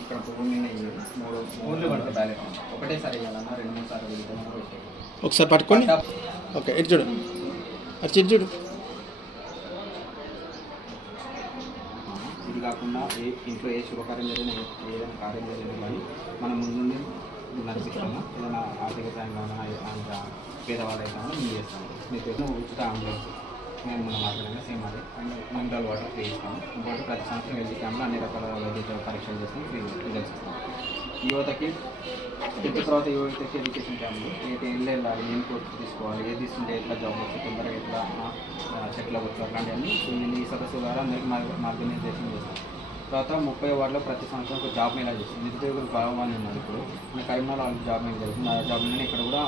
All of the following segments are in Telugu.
ఇక్కడ మూడు బ్యాలెట్ ఒకటేసారి వేయాలన్నా 2-3 సార్లు ఒకసారి పట్టుకోండి. ఓకే, ఇటు చూడు, ఇటు చూడు. ఇది కాకుండా ఇంట్లో ఏ శుభకార్యం జరిగినా ఏదైనా కార్యం జరిగినా కానీ మనం ముందు నడిపిస్తాము. ఏదైనా ఆర్థిక సాయం కానీ పేదవాళ్ళు అయితే మేము చేస్తాము. మీకు ఉచిత అంబులెన్స్ మేము మనం మాట్లాడినా సేమ్ అదే. అండ్ మినరల్ వాటర్ ఫ్రీ ఇస్తాము. ఇంకోటి ప్రతి సంవత్సరం హెల్త్ క్యాంప్లో అన్ని రకాల వైద్య పరీక్షలు చేస్తాం, ఫ్రీ రిజల్ట్స్ ఇస్తాం. యువతకి చెప్పిన తర్వాత యువతకి ఎడ్యుకేషన్ క్యాంప్లు ఏం వెళ్ళాలి, ఏం కోర్సు తీసుకోవాలి, ఏది తీసుకుంటే ఎట్లా జాబ్ వస్తుంది, తొందరగా ఎట్లా సెటిల్ అవ్వచ్చు, అట్లాంటివన్నీ ఈ సదస్సు ద్వారా అందరికీ మార్గనిర్దేశం చేస్తాం. తర్వాత 30 వార్డులో ప్రతి సంవత్సరం ఒక జాబ్ మేళా చేస్తుంది. నిరుద్యోగులు బాగా ఉన్నారు. ఇప్పుడు మన కరీంనగర్ జాబ్ మేళా జరుగుతుంది. ఆ జాబ్ మేళా ఇక్కడ కూడా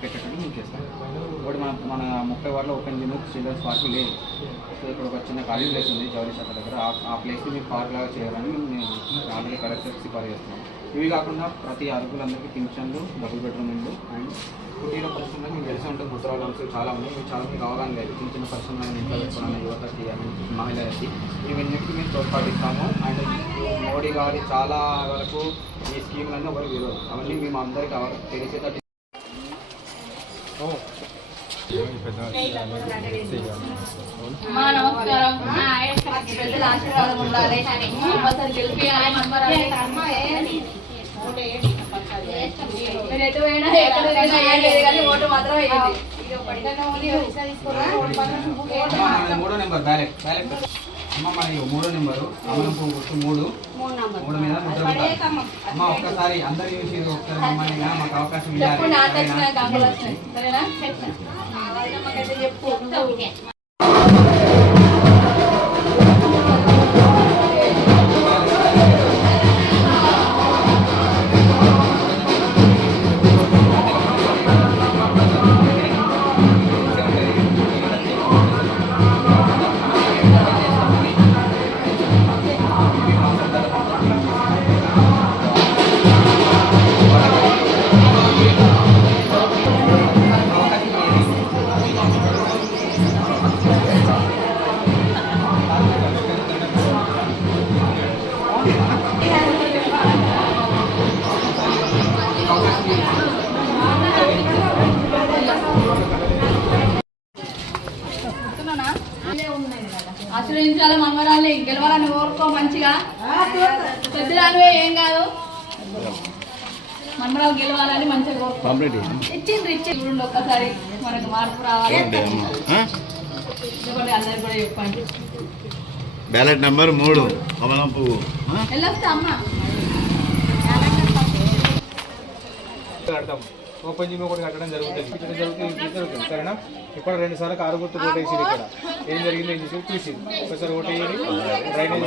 పెట్టేటట్టు మేము చేస్తాం. ఇప్పుడు మన 30 వార్డులో ఓపెన్ జిమ్ చిల్డ్రన్స్ పార్క్ లేదు. సో ఇప్పుడు ఒక చిన్న ఖాళీ ప్లేస్ ఉంది జౌలి శాఖ దగ్గర. ఆ ప్లేస్ని మేము పార్క్ లాగా చేయాలని మేము ఆల్రెడీ కలెక్టర్కి సిఫారసు చేస్తున్నాం. ఇవి కాకుండా ప్రతి అర్హులందరికీ పింఛన్లు, డబుల్ బెడ్రూమ్ ఇల్లు అండ్ కుటీర పరిశ్రమలు మీకు తెలిసి ఉంటుంది. ముద్రాల అంశాలు చాలా ఉన్నాయి. మీకు చాలా మంది కావాలని లేదు. చిన్న చిన్న పరిశ్రమలు ఇంట్లో పెట్టుకోవాలని యువతకి మహిళలకి ఇవన్నిటికీ మేము తోడ్పాటిస్తాము. అండ్ మోడీ గారి చాలా వరకు ఈ స్కీములన్నీ ఒకరికి తెలియదు. అవన్నీ మేము అందరికీ తెలిసేటట్టు మూడో నెంబర్ బ్యాలెట్ అమ్మ. మన 3వ నెంబరు అమలం పువ్వు 3 మీద ముద్ర. అమ్మ ఒక్కసారి అందరు చూసి ఒకసారి మమ్మల్ని మాకు అవకాశం ఇవ్వాలి. ఆశ్రయించాలి మనవరాల్ని, గెలవాలని కోరుకో మంచిగా. పెద్దరాలు ఏం కాదు, మనవరాలు గెలవాలని మంచిగా కోరుకో. ఇచ్చిండ్రు ఒక్కసారి మనకు మార్పు రావాలి. అందరికి కూడా చెప్పండి. బ్యాలెట్ నెంబర్ 3 కమలం పువ్వు. వెళ్ళొస్తా అమ్మ. ఓపెన్ జిమ్ ఒకటి కట్టడం జరుగుతుంది. సరేనా? ఇక్కడ 2 సార్లు కారు గుర్తు ఓటు వేసింది. ఇక్కడ ఏం జరిగింది, ఏం చేసి చూసింది. ఒకసారి ఓటు వేయండి. డ్రైనేజ్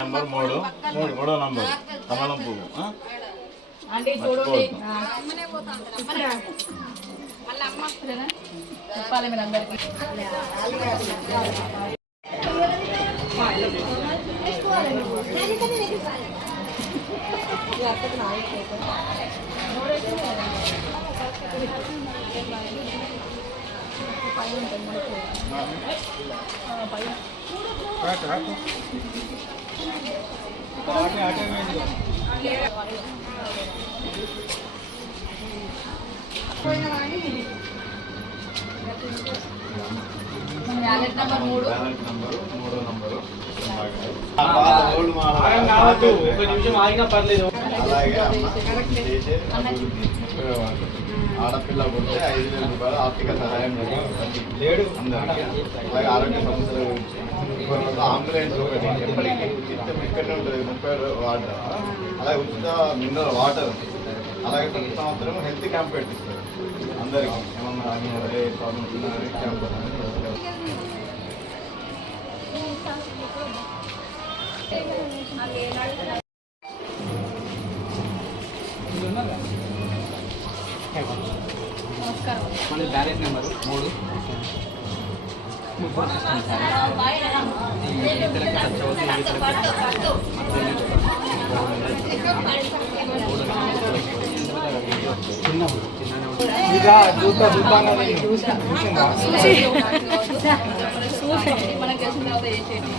నెంబర్ 3 నంబర్ కమలం పువ్వు. చెప్పాలి మీరు అందరికీ. బ్యాలెట్ నెంబర్ 3 ఒక నిమిషం ఆగినా పర్లేదు. ఆడపిల్ల పుడితే 5,000 రూపాయలు ఆర్థిక సహాయం లేడు. అలాగే ఆరోగ్య సమస్యల గురించి అంబులెన్స్ ఒకటి ఎప్పటికీ ఉచితం ఇక్కడనే ఉంటుంది. 30 వాటర్. అలాగే ఉచిత మినరల్ వాటర్. అలాగే ప్రతి సంవత్సరం హెల్త్ క్యాంప్ పెట్టిస్తారు అందరికీ. ఏమన్నా ఏ ప్రాబ్లమ్స్ ఉన్నా క్యాంప్ మన బ్యాలెట్ నెంబరు 3 చూసిందా? మనకు తెలిసిన తర్వాత చేసేది.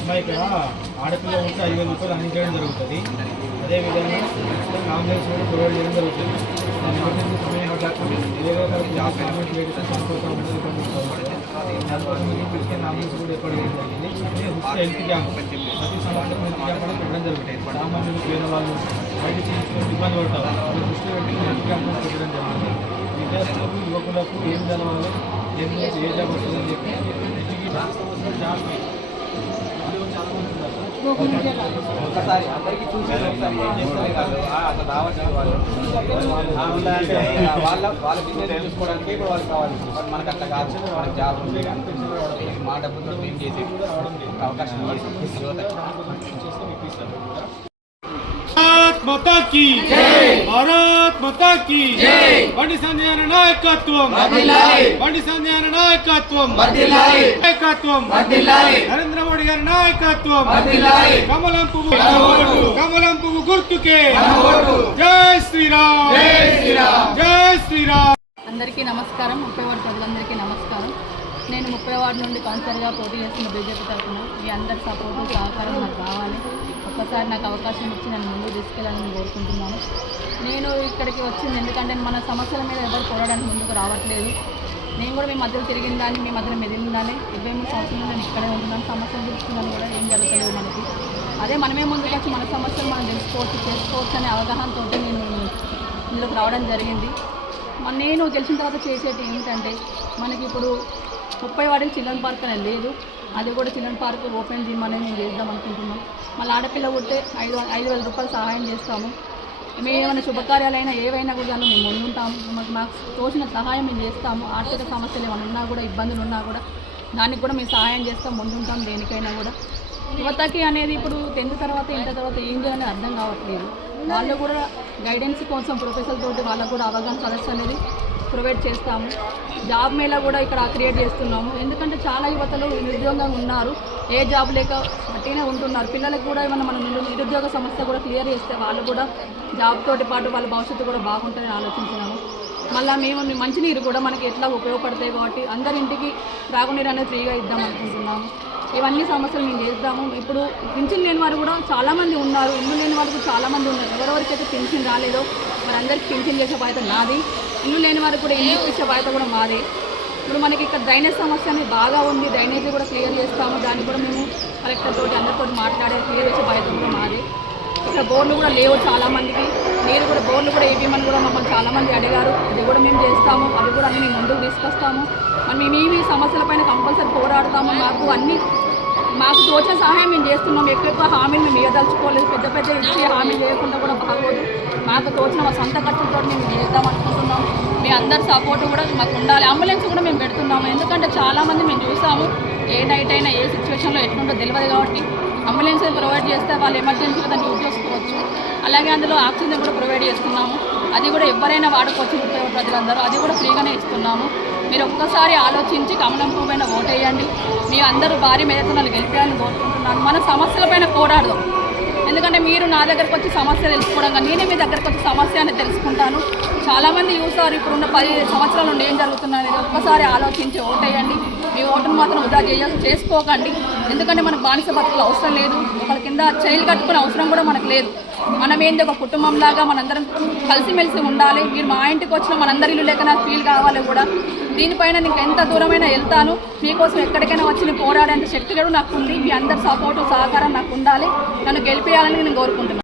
అమ్మాయి ఇక్కడ ఆడపిల్ల ఉంటే 5,000 రూపాయలు అందించడం జరుగుతుంది. అదేవిధంగా అంబులెన్స్ కూడా ప్రొవైడ్ చేయడం జరుగుతుంది. ఎమర్జెన్సీ సమయంలో ఏదో జాబ్ సర్టిఫికేట్ వేడితే సంతోషం దానికోసం తీసుకెళ్ళిన అంబులెన్స్ కూడా ఏర్పాటు చేయడం జరిగింది. అదే హెల్త్ క్యాంప్ ప్రతి సంవత్సరం హెల్త్ క్యాంప్ అనేది పెట్టడం జరుగుతుంది. సామాన్యులు పేద వాళ్ళు బయట చేసుకుని ఇబ్బంది పడతారు. వాళ్ళు దృష్టి పెట్టి హెల్త్ క్యాంప్ పెట్టడం జరుగుతుంది. విద్యార్థులకు యువకులకు ఏం చదవాలో ఏ జాబ్ వస్తుందని చెప్పి జాబ్ ఒకసారి అందరికీ చూసి అట్లా రావచ్చు వాళ్ళ బిజినెస్ చూసుకోవడానికి ఇప్పుడు వాళ్ళు కావాలి. మనకు అట్లా కాదు, మనకు జాబ్ ఉంది, మా డబ్బుతో మేము చేసి అవకాశం భారత్ మాతా కీ జై, భారత్ మాతా కీ జై. బండి సంజయ్ నాయకత్వం, బండి సంజయ్ నాయకత్వం, నాయకత్వం, నరేంద్ర మోడీ గారి నాయకత్వం, కమలం పువ్వు గుర్తుకే జై శ్రీరామ్, జై శ్రీరామ్. అందరికీ నమస్కారం. 30 వార్డు ప్రజలందరికీ నమస్కారం. నేను 30 వార్డు నుండి కౌన్సిలర్గా పోటీ చేస్తున్న బీజేపీ తరఫున మీ అందరి సపోర్టు సహకారం నాకు కావాలి. ఒక్కసారి నాకు అవకాశం ఇచ్చి నన్ను ముందుకు తీసుకెళ్ళాలని కోరుకుంటున్నాను. నేను ఇక్కడికి వచ్చింది ఎందుకంటే మన సమస్యల మీద ఎవరు పోరాడడానికి ముందుకు రావట్లేదు. నేను కూడా మీ మధ్యలో తిరిగిన దాన్ని, మీ మధ్యలో మెదిలిన దాన్ని 23 సంవత్సరాలు నేను ఇక్కడే ఉంటున్నాను. సమస్యలు తెలుసుకున్నాను కూడా ఏం జరుగుతలేదు మనకి. అదే మనమే ముందుకు వచ్చి మన సమస్యలు మనం చేసుకోవచ్చు అనే అవగాహనతో నేను ఇందులోకి రావడం జరిగింది. నేను గెలిచిన తర్వాత చేసేది ఏంటంటే మనకి ఇప్పుడు 30 వార్డుకి చిల్డ్రన్ పార్క్ అనేది లేదు. అది కూడా చిల్డ్రన్ పార్క్ ఓపెన్ జిమ్ అనేది మేము చేద్దాం అనుకుంటున్నాం. మళ్ళీ ఆడపిల్ల పుడితే 5,000 రూపాయలు సహాయం చేస్తాము. మేము ఏమైనా శుభకార్యాలైనా ఏవైనా కూడా దాన్ని మేము ముందుంటాము. మాకు తోచిన సహాయం మేము చేస్తాము. ఆర్థిక సమస్యలు ఏమైనా ఉన్నా కూడా, ఇబ్బందులు ఉన్నా కూడా దానికి కూడా మేము సహాయం చేస్తాం, ముందుంటాం దేనికైనా కూడా. యువతకి అనేది ఇప్పుడు 10th తర్వాత ఇంటర్ తర్వాత ఏం చేయాలని అర్థం కావట్లేదు. వాళ్ళు కూడా గైడెన్స్ కోసం ప్రొఫెసర్ తోటి వాళ్ళకు కూడా అవగాహన సదస్సు అనేది ప్రొవైడ్ చేస్తాము. జాబ్ మేళా కూడా ఇక్కడ క్రియేట్ చేస్తున్నాము. ఎందుకంటే చాలా యువతలు నిరుద్యోగంగా ఉన్నారు, ఏ జాబ్ లేక అట్టినే ఉంటున్నారు. పిల్లలకు కూడా ఏమన్నా మనం నిరుద్యోగ సమస్య కూడా క్లియర్ చేస్తే వాళ్ళు కూడా జాబ్ తోటి పాటు వాళ్ళ భవిష్యత్తు కూడా బాగుంటుందని ఆలోచించినాము. మళ్ళీ మేము మంచినీరు కూడా మనకి ఎట్లా ఉపయోగపడతాయి కాబట్టి అందరింటికి త్రాగునీరు అనేది ఫ్రీగా ఇద్దాం అనుకుంటున్నాము. ఇవన్నీ సమస్యలు మేము చేద్దాము. ఇప్పుడు పింఛన్ లేని వారు కూడా చాలామంది ఉన్నారు, ఇల్లు లేని వారు కూడా చాలామంది ఉన్నారు. ఎవరెవరికైతే పింఛన్ రాలేదో మరి అందరికీ పింఛన్ చేసే బాధ్యత నాది. ఇల్లు లేని వారికి కూడా ఇల్లు ఇచ్చే బాధ్యత కూడా మాదే. ఇప్పుడు మనకి ఇక్కడ డ్రైనేజ్ సమస్య అనేది బాగా ఉంది. డ్రైనేజ్ కూడా క్లియర్ చేస్తాము. దాన్ని కూడా మేము కలెక్టర్ తోటి అందరితో మాట్లాడే క్లియర్ చేసే బాధ్యత కూడా మాదే. ఇక్కడ బోర్లు కూడా లేవు చాలామందికి. నీరు కూడా బోర్లు కూడా వేయమని కూడా మమ్మల్ని చాలామంది అడిగారు. అది కూడా మేము చేస్తాము. అవి కూడా అన్ని మేము ముందుకు తీసుకొస్తాము. మరి మేము ఈ సమస్యలపైన కంపల్సరీ పోరాడతాము. మాకు తోచిన సహాయం మేము చేస్తున్నాం. ఎక్కువ హామీలు మేము ఇవ్వదలుచుకోలేదు. పెద్ద ఇచ్చి హామీలు చేయకుండా కూడా బాగోదు. మాకు తోచిన మా సొంత ఖర్చులతో మేము చేద్దాం అనుకుంటున్నాం. మీ అందరి సపోర్ట్ కూడా మాకు ఉండాలి. అంబులెన్స్ కూడా మేము పెడుతున్నాము. ఎందుకంటే చాలామంది మేము చూసాము, ఏ నైట్ అయినా ఏ సిచ్యువేషన్లో ఎట్లుంటో తెలియదు కాబట్టి అంబులెన్స్ ప్రొవైడ్ చేస్తే వాళ్ళు ఎమర్జెన్సీగా దాన్ని యూజ్ చేసుకోవచ్చు. అలాగే అందులో ఆక్సిజన్ కూడా ప్రొవైడ్ చేస్తున్నాము. అది కూడా ఎవరైనా వాడుకోవచ్చు. 30 ప్రజలందరూ అది కూడా ఫ్రీగానే ఇస్తున్నాము. మీరు ఒక్కసారి ఆలోచించి కమలం పువ్వు పైన ఓటేయండి. మీ అందరూ భారీ మెజార్టీలను గెలిపేయాలని కోరుకుంటున్నాను. మన సమస్యలపైన పోరాడదాం. ఎందుకంటే మీరు నా దగ్గరకు వచ్చి సమస్య తెలుసుకోవడం కానీ నేనే మీ దగ్గరకు వచ్చి సమస్య అనేది తెలుసుకుంటాను. చాలామంది చూసారు ఇప్పుడున్న 10 సంవత్సరాల నుండి ఏం జరుగుతున్నది. ఒక్కసారి ఆలోచించి ఓటేయండి. మీ ఓటును మాత్రం వృధా చేసుకోకండి. ఎందుకంటే మనకు బానిస బతుకులు అవసరం లేదు. ఒకరి కింద చైలు కట్టుకునే అవసరం కూడా మనకు లేదు. మనం ఏంది ఒక కుటుంబంలాగా మనందరం కలిసిమెలిసి ఉండాలి. మీరు మా ఇంటికి వచ్చిన మనందరి ఇల్లు లేక నాకు ఫీల్ కావాలి కూడా. దీనిపైన నీకు ఎంత దూరమైనా వెళ్తాను. మీకోసం ఎక్కడికైనా వచ్చి పోరాడేంత శక్తి కూడా నాకు ఉంది. మీ అందరి సపోర్టు సహకారం నాకు ఉండాలి. నన్ను గెలిపేయాలని నేను కోరుకుంటున్నాను.